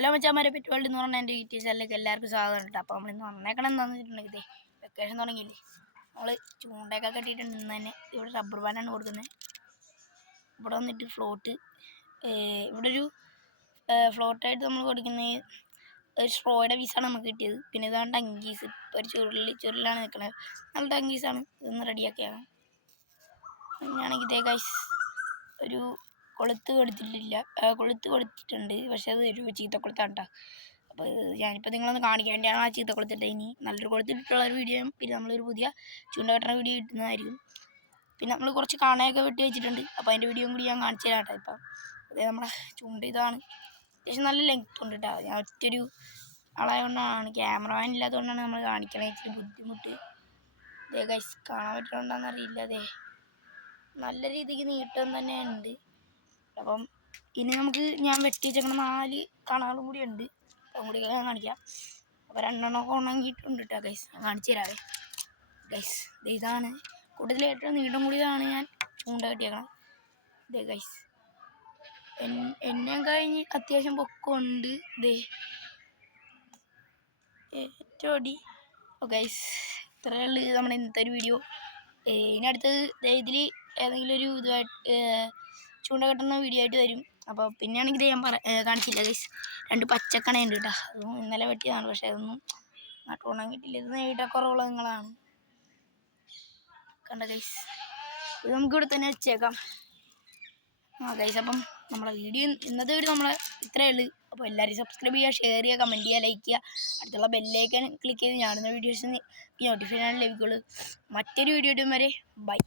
Hello മച്ചാമാരെ pet world എന്ന് പറഞ്ഞാൽ എൻ്റെ യൂട്യൂബ് ചാനലിലേക്ക് എല്ലാവർക്കും സ്വാഗതം ഉണ്ട്. അപ്പോൾ നമ്മളിന്ന് വന്നേക്കണം എന്താണെന്ന് വെച്ചിട്ടുണ്ടെങ്കിൽ വെക്കേഷൻ തുടങ്ങിയില്ലേ, നമ്മൾ ചൂണ്ടയൊക്കെ കെട്ടിയിട്ടുണ്ട്. ഇന്ന് തന്നെ ഇവിടെ റബ്ബർ ബാൻഡാണ് കൊടുക്കുന്നത്. ഇവിടെ വന്നിട്ട് ഫ്ലോട്ട്, ഇവിടെ ഒരു ഫ്ലോട്ടായിട്ട് നമ്മൾ കൊടുക്കുന്ന ഒരു സ്ട്രോയുടെ പീസാണ് നമുക്ക് കിട്ടിയത്. പിന്നെ ഇതാണ് ടങ്കീസ്, ഒരു ചുരുളിലാണ് നിൽക്കുന്നത്. നല്ല ടങ്കീസാണ്, ഇതൊന്ന് റെഡിയാക്കിയാണ്. ഞാനാണെങ്കിൽ ഇതേ ഗൈസ് ഒരു കൊളുത്ത് കൊടുത്തിട്ടുണ്ട്, പക്ഷെ അത് ഒരു ചീത്തക്കൊളുത്താണ് കേട്ടോ. അപ്പോൾ ഞാനിപ്പോൾ നിങ്ങളൊന്ന് കാണിക്കാൻ വേണ്ടിയാണ് ആ ചീത്തക്കൊളുത്തിട്ട്. ഇനി നല്ലൊരു കൊളുത്തിട്ടുള്ള ഒരു വീഡിയോ, പിന്നെ നമ്മളൊരു പുതിയ ചൂണ്ട കെട്ടുന്ന വീഡിയോ ഇട്ടുന്നതായിരിക്കും. പിന്നെ നമ്മൾ കുറച്ച് കാണയൊക്കെ വെട്ടി വെച്ചിട്ടുണ്ട്, അപ്പോൾ അതിൻ്റെ വീഡിയോയും കൂടി ഞാൻ കാണിച്ചു തരാം കേട്ടോ. ഇപ്പം അതേ നമ്മളെ ചൂണ്ട ഇതാണ്. അത്യാവശ്യം നല്ല ലെങ്ത് ഉണ്ട് കേട്ടോ. ഞാൻ ഒറ്റൊരു ആളായതുകൊണ്ടാണ്, ക്യാമറമാൻ ഇല്ലാത്തതുകൊണ്ടാണ് നമ്മൾ കാണിക്കണേ ഇച്ചിരി ബുദ്ധിമുട്ട്. അതേ ഗൈസ് കാണാൻ പറ്റുന്നുണ്ടോയെന്ന് അറിയില്ല. അതെ നല്ല രീതിക്ക് നീട്ടം തന്നെ ഉണ്ട്. അപ്പം ഇനി നമുക്ക് ഞാൻ വെട്ടി വെച്ചേക്കണ 4 കണകളും കൂടി ഉണ്ട്, അതും കൂടി ഞാൻ കാണിക്കാം. അപ്പോൾ 2 എണ്ണമൊക്കെ ഉണങ്ങിയിട്ടുണ്ട് കേട്ടോ ഗൈസ്, ഞാൻ കാണിച്ചു തരാവേ. ഗൈസ് ഇതാണ് കൂടുതൽ ഏറ്റവും നീളം കൂടിയതാണ് ഞാൻ ചൂണ്ട കെട്ടിയേക്കണം. ഇതേ ഗൈസ് എന്നെ കഴിഞ്ഞ് അത്യാവശ്യം പൊക്കമുണ്ട്. ഇതേ ഏറ്റവും അടി. ഗൈസ് ഇത്രയേ ഉള്ളൂ നമ്മുടെ ഇന്നത്തെ ഒരു വീഡിയോ. ഇതിനടുത്തത് ഇതിൽ ഏതെങ്കിലും ഒരു ഇതുമായിട്ട് ചൂണ്ട കെട്ടുന്ന വീഡിയോ ആയിട്ട് വരും. അപ്പോൾ പിന്നെയാണെങ്കിൽ ഞാൻ കാണിച്ചില്ല ഗൈസ്, 2 പച്ചക്കണയുണ്ട് കേട്ടോ. അതും ഇന്നലെ വെട്ടിയതാണ്, പക്ഷേ അതൊന്നും നട്ടുണങ്ങിയിട്ടില്ല. ഇത് നീട്ടക്കുറവുള്ള നിങ്ങളാണ് കണ്ട ഗൈസ്. ഇത് നമുക്കിവിടെ തന്നെ വെച്ചേക്കാം. ഗൈസ് അപ്പം നമ്മളെ വീഡിയോ ഇന്നത്തെ വീഡിയോ നമ്മളെ ഇത്രയേ ഉള്ളൂ. അപ്പോൾ എല്ലാവരും സബ്സ്ക്രൈബ് ചെയ്യുക, ഷെയർ ചെയ്യുക, കമൻറ്റ് ചെയ്യുക, ലൈക്ക് ചെയ്യുക. അടുത്തുള്ള ബെല്ലൈക്കൻ ക്ലിക്ക് ചെയ്ത് ഞാനിന്ന് വീഡിയോസിന് നോട്ടിഫിക്കേഷൻ ലഭിക്കുള്ളൂ. മറ്റൊരു വീഡിയോ ഇടും വരെ ബൈ.